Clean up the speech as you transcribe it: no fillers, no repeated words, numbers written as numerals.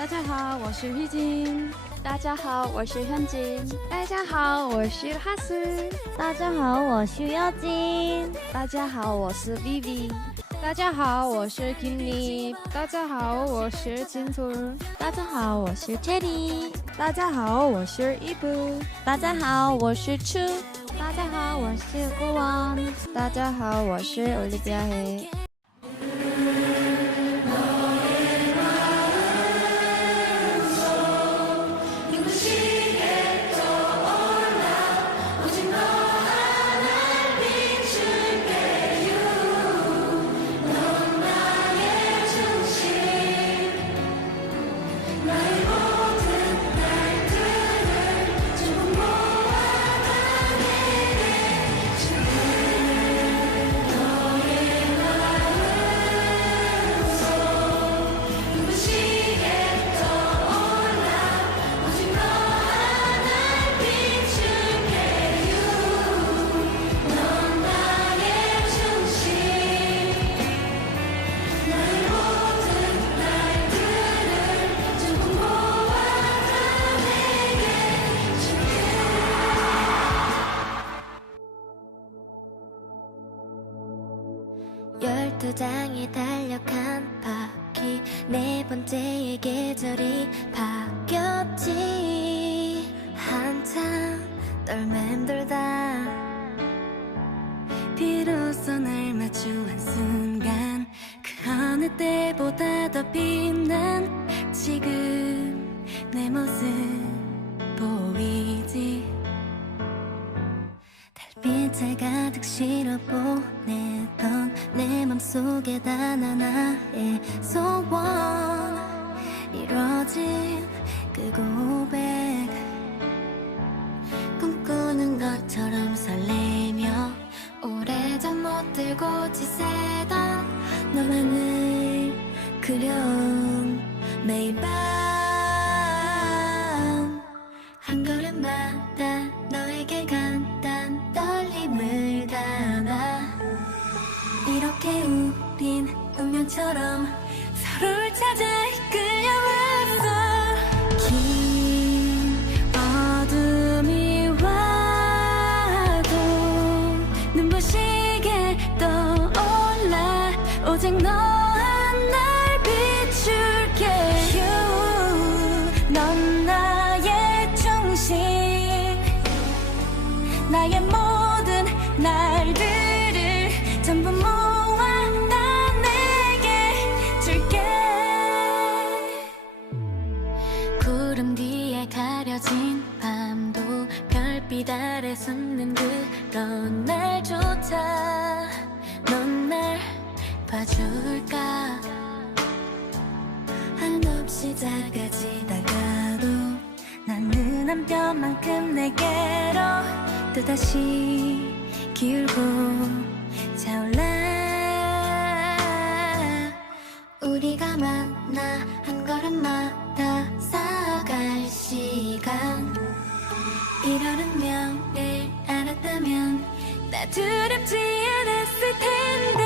大家好，我是玉晶。大家好，我是현진。大家好，我是哈斯。大家好，我是妖精。大家好，我是 Vivi。大家好，我是 Kimmy。大家好，我是金春。大家好，我是 Teddy。大家好，我是伊布。大家好，我是 Chu。大家好，我是顾王。大家好，我是 Olivia黑。열두 장이 달려간 바퀴 네 번째의 계절이 바뀌었지. 한참 떨맴돌다 비로소 날 마주한 순간 그 어느 때보다 더 빛난 지금 내 모습 보이지. 달빛을 가득 실어 보내던 내 맘속에 단 하나의 소원 이뤄진 그 고백 꿈꾸는 것처럼 설레며 오래전 못 들고 지새던 너만을 그려온 매일 밤 한 걸음마다 너에게 간단 떨림을 담아 이렇게 우린 운명처럼 서로를 찾아 이끌려왔어. 긴 어둠이 와도 눈부시게 떠올라 오직 너 한 날 비출게. 넌 나의 중심 나의 모든 날들을 전부 모아 다 내게 줄게. 구름 뒤에 가려진 밤도 별빛 아래 숨는 그런 날조차 넌 날 봐줄까. 한없이 작아지다가도 나는 한 뼘만큼 내게로 또다시 기울고 차올라. 우리가 만나 한 걸음마다 쌓아갈 시간 이런 운명을 알았다면 나 두렵지 않았을 텐데.